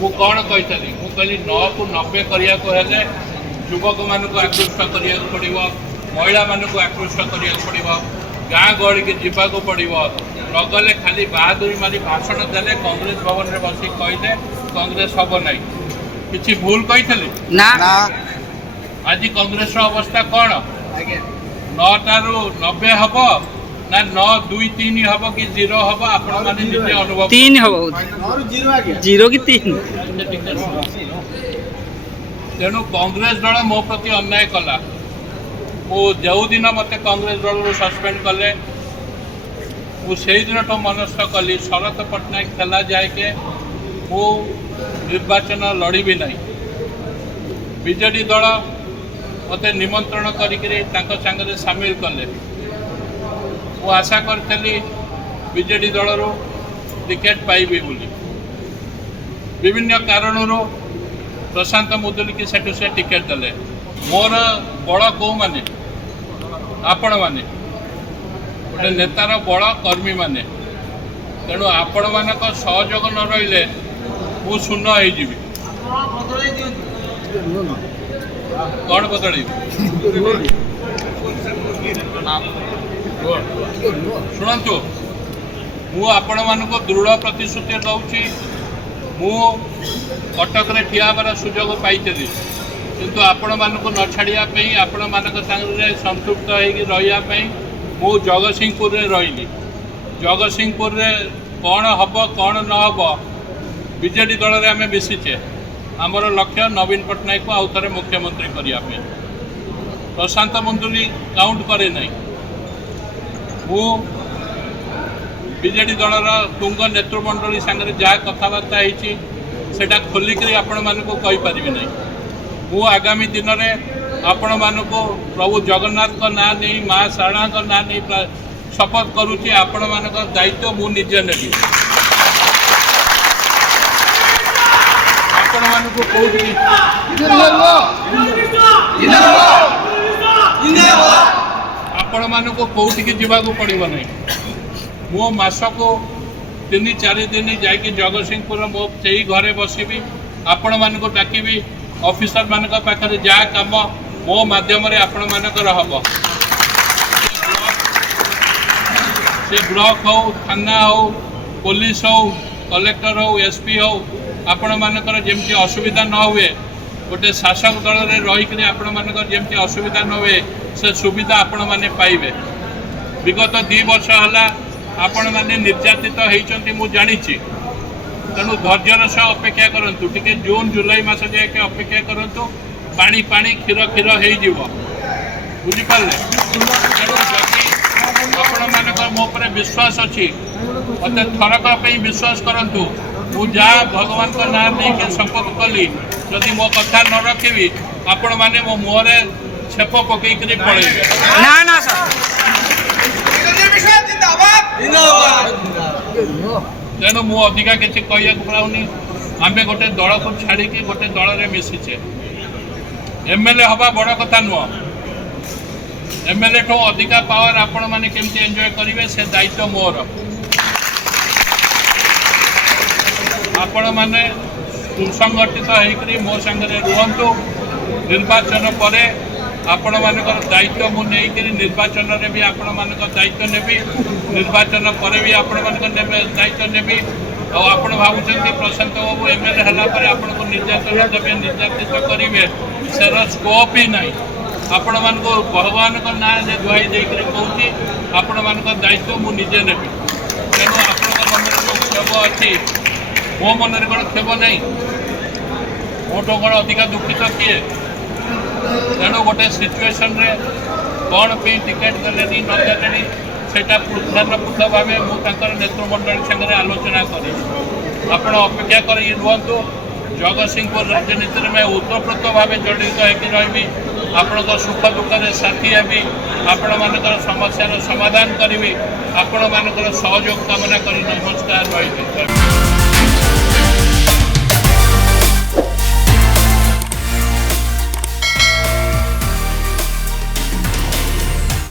कौन कही कहली 9 को 90 करने युवक मान आकृष्ट करने पड़ो, महिला मानक आकृष्ट करने पड़ो, गाँ गहली की जावाक पड़ो, नगले खाली बहादुरी मारी भाषण देले कांग्रेस भवन में बस कहले कांग्रेस हम ना कि भूल कही ना आज कांग्रेस अवस्था कौन 9 टारू 90 हम ना 9 2 3 हम कि 0 हम आपण माने निजे अनुभव 3 हम 0 कि 3 तेणु कांग्रेस दल मो प्रति अन्याय कला वो जो दिन मत कांग्रेस दल सस्पेंड कले से दिन तो मनस्थ कली शरत पट्टनायक खेला जाए के वो निर्वाचन लड़ी भी नहीं बीजेडी दल मत निमंत्रण कर सामिल कले वो आशा करी बीजेडी दल टिकेट पाइबी बोली विभिन्न कारणों प्रशांत मुदुली की सेठू से टिकेट देले मोर बड़ कौ माने आपण माने गोटे नेतार बड़ कर्मी माने तेणु आपण मान सहयोग न रही मु शून्य हो कौन बदल शुणु मु आपण मान दृढ़ प्रतिश्रुति दूसरी मु कटक रे ठिया हेबार सुजोग पाई किंतु आपण मानक न छाड़ापी आपण मानक सागर संतृप्त होगी मु जगतसिंहपुर रे रही जगतसिंहपुर रे कौन हम कौन न हम बीजेडी दल रे आम मिशिचे आमर लक्ष्य नवीन पट्टनायक को आउ थे मुख्यमंत्री करने प्रशांत मुदुली काउंट करे नहीं मु बीजेडी दल तुंग नेतृमंडली सागर जहाँ कथबार्ता होटा खोलिक आपण मानक कहीपरि नहीं मु आगामी दिन में आपण मानक प्रभु जगन्नाथ का ना नहीं माँ शारणा का ना नहीं शपथ करुच्ची आपण मानक दायित्व मु निजे नेबी आपण मानक आपण मानक कौटिकी जावाक पड़ो नहीं मो मास को 3-4 दिन जाकि जगतसिंहपुर मो से घरे बसबी आपण मानक डाकबी ऑफिसर मानक पाखे जहाँ कम मो माध्यम आपण मानकर हम से ब्लॉक हो थाना हो पुलिस हो कलेक्टर हो एसपी हो आपण मानकर जमती असुविधा न हुए गोटे शासक दल में रहीकि आपण मानकर जमती असुविधा न हुए से सुविधा आपण माने पाइबे विगत 2 वर्ष है आपण माने निर्यातित होती मु जानी तेणु धैर्यर सह अपेक्षा करूँ टे जून जुलाई मास जाए अपेक्षा करूँ पानी पानी क्षीर क्षीर हो बुझिपारे तेणु जदि आपण मानक मो पर विश्वास अच्छी मत थरक विश्वास करूँ मु जहाँ भगवान का नाम नहीं शपथ कली जदि मो कथा न रखी आपण मैंने मो मुहरे छेप पकईकरी पड़े ना ना सर तेणु मु अधिका किसी कह पाऊनी आम गोटे दल को छाड़ी गोटे दल में मिशिचे एमएलए हवा बड़ कथा नुह एमएलए ठू अधिका पावर आपण मैंने केमती एंजॉय करेंगे से दायित्व मोर आपण मैंने सुसंगठित होकर मो सांगे रुहतु निर्वाचन पर आपण मानकर दायित्व मु नहीं निर्वाचन रे भी आपण मानकर दायित्व नेबी निर्वाचन पर भी आपण मानकर दायित्व नेबी आपण भावुं प्रशांत बाबू एमएलए हला पर आपण को निर्यातन देवे निर्यातित करेंगे सेर स्कोप ही नहीं आपण मान भगवान का ना दुहाई देकर कहूँ आपण मान दायित्व मु निजे नेबी तेणु आपण मन में क्षोभ अच्छी मो मन में कौन क्षोभ नहीं मोटो कौन अधिका दुखित किए तेणु गोटे सिचुएसन रे कौन पे टिकेट देले न देले सेटा पृथक भाव मुझे नेतृमंडल सागर आलोचना करी आपण अपेक्षा कर रुहतु जगतसिंहपुर राजनीति में ओतप्रोत भाव जड़ित होकर रही आपण सुख दुख में साथी हेबी आपण मानकर समस्यार समाधान करी आपण मानकर सहयोग कामना कर नमस्कार रही।